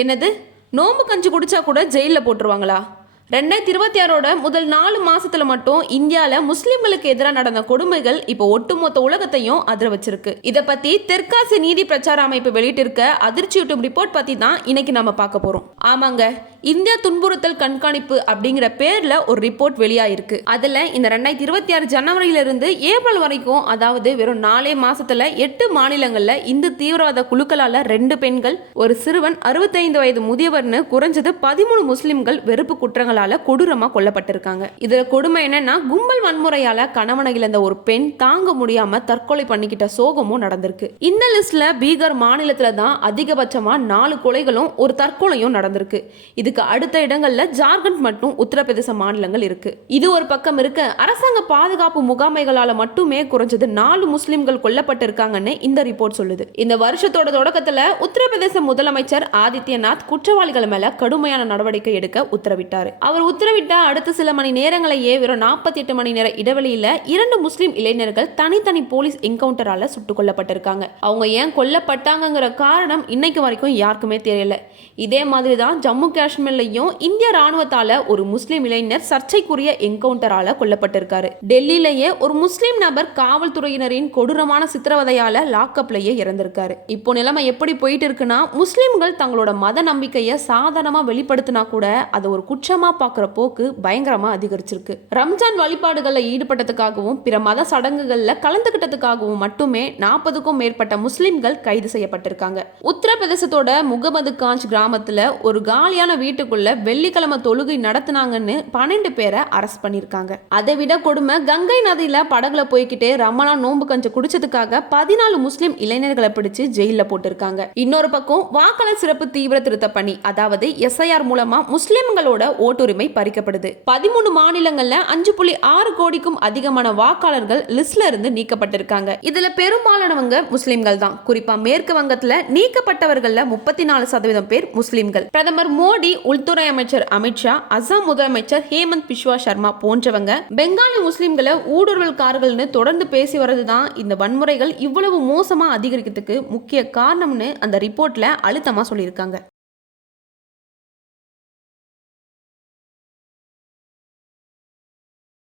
என்னது, நோம்பு கஞ்சி குடிச்சா கூட ஜெயிலில் போட்டுருவாங்களா? 2026 முதல் 4 மாசத்துல மட்டும் இந்தியாவில் முஸ்லிம்களுக்கு எதிராக நடந்த கொடுமைகள் இப்போ ஒட்டுமொத்த உலகத்தையும் அதிர வச்சிருக்கு. இதை பத்தி தெற்காசிய நீதி பிரச்சார அமைப்பு வெளியிட்டிருக்க அதிர்ச்சியூட்டும் ரிப்போர்ட் பத்தி தான் இன்னைக்கு நம்ம பார்க்க போறோம். ஆமாங்க, இந்தியா துன்புறுத்தல் கண்காணிப்பு அப்படிங்கிற பேர்ல ஒரு ரிப்போர்ட் வெளியாயிருக்கு. அதுல இந்த 2026 ஜனவரியில இருந்து ஏப்ரல் வரைக்கும், அதாவது வெறும் 4 மாசத்துல 8 மாநிலங்கள்ல இந்து தீவிரவாத குழுக்களால 2 பெண்கள், ஒரு சிறுவன், 65 வயது முதியவர்னு குறைஞ்சது 13 முஸ்லிம்கள் வெறுப்பு குற்றங்களால கொடூரமா கொல்லப்பட்டிருக்காங்க. இதுல கொடுமை என்னன்னா, கும்பல் வன்முறையால கணவனை இழந்த ஒரு பெண் தாங்க முடியாம தற்கொலை பண்ணிக்கிட்ட சோகமும் நடந்திருக்கு. இந்த லிஸ்ட்ல பீகார் மாநிலத்துல தான் அதிகபட்சமா 4 கொலைகளும் ஒரு தற்கொலையும் நடந்திருக்கு. இதுக்கு அடுத்த இடங்கள்ல ஜார்க்கண்ட் மற்றும் உத்தரப்பிரதேச மாநிலங்கள் இருக்கு. இது ஒரு பக்கம் இருக்க, அரசாங்க பாதுகாப்பு முகாமைகளால மட்டுமே குறைஞ்சது 4 முஸ்லிம்கள் கொல்லப்பட்டிருக்காங்கன்னு இந்த ரிப்போர்ட் சொல்லுது. இந்த வருஷத்தோட தொடக்கத்துல உத்தரப்பிரதேச முதலமைச்சர் ஆதித்யநாத் குற்றவாளிகள் மேல கடுமையான நடவடிக்கை எடுக்க உத்தரவிட்டாரு. அவர் உத்தரவிட்ட அடுத்த சில மணி நேரங்களையே வெறும் 48 மணி நேர இடைவெளியில 2 முஸ்லிம் இளைஞர்கள் தனித்தனி போலீஸ் என்கவுண்டரால சுட்டுக் கொல்லப்பட்டிருக்காங்க. அவங்க ஏன் கொல்லப்பட்டாங்கிற காரணம் இன்னைக்கு வரைக்கும் யாருக்குமே தெரியல. இதே மாதிரி தான் ஜம்மு காஷ்மீர்லயும் இந்திய ராணுவத்தால ஒரு முஸ்லிம் இளைஞர் சர்ச்சைக்குரிய என்கவுண்டரால கொல்லப்பட்டிருக்காரு. டெல்லியிலேயே ஒரு முஸ்லிம் நபர் காவல்துறையினரின் கொடூரமான சித்திரவதையால லாக்அப்லயே இறந்திருக்காரு. இப்போ நிலைமை எப்படி போயிட்டு இருக்குன்னா, முஸ்லிம்கள் தங்களோட மத நம்பிக்கையை சாதாரணமா வெளிப்படுத்தினா கூட அதை ஒரு குற்றமா பார்க்குற போக்கு பயங்கரமா அதிகரிச்சிருக்கு. ரம்ஜான் வழிபாடுகளில் ஈடுபட்டதுக்காகவும் பிற மத சடங்குகளில் கலந்துகிட்டதுக்காகவும் மட்டுமே 40க்கும் மேற்பட்ட முஸ்லிம்கள் கைது செய்யப்பட்டிருக்காங்க. உத்தரப்பிரதேசத்தோட முகமது காஞ்ச் கிராமத்துல ஒரு காலியான வீட்டுக்குள்ள வெள்ளிக்கிழமை தொழுகை நடத்தினாங்கன்னு 12 பேரை அரெஸ்ட் பண்ணிருக்காங்க. அதை விட கொடுமை, கங்கை நதியில படகுல போய்கிட்டே ரமலான் நோன்பு கஞ்சி குடிச்சதுக்காக 14 முஸ்லிம் இளைஞர்களை பிடிச்சு ஜெயில போட்டிருக்காங்க. இன்னொரு பக்கம் வாக்காளர் சிறப்பு தீவிர திருத்த பணி, அதாவது SIR மூலமா முஸ்லிம்களோட ஓட்டுரிமை பறிக்கப்படுது. 13 மாநிலங்கள்ல 5.6 கோடிக்கும் அதிகமான வாக்காளர்கள் லிஸ்ட்ல இருந்து நீக்கப்பட்டிருக்காங்க. இதுல பெரும்பாலானவங்க முஸ்லிம்கள் தான். குறிப்பா மேற்கு வங்கத்துல நீக்கப்பட்டவர்கள்ல 34% பேர் முஸ்லிம்கள். பிரதமர் மோடி, உள்துறை அமைச்சர் அமித்ஷா, அசாம் முதலமைச்சர் ஹேமந்த் பிஸ்வா சர்மா போன்றவங்க பெங்காலி முஸ்லிம்களை ஊடுருவல்காரர்கள்னு தொடர்ந்து பேசி வரதுதான் இந்த வன்முறைகள் இவ்வளவு மோசமா அதிகரிக்கிறதுக்கு முக்கிய காரணம்னு அந்த ரிப்போர்ட்ல அழுத்தமா சொல்லியிருக்காங்க.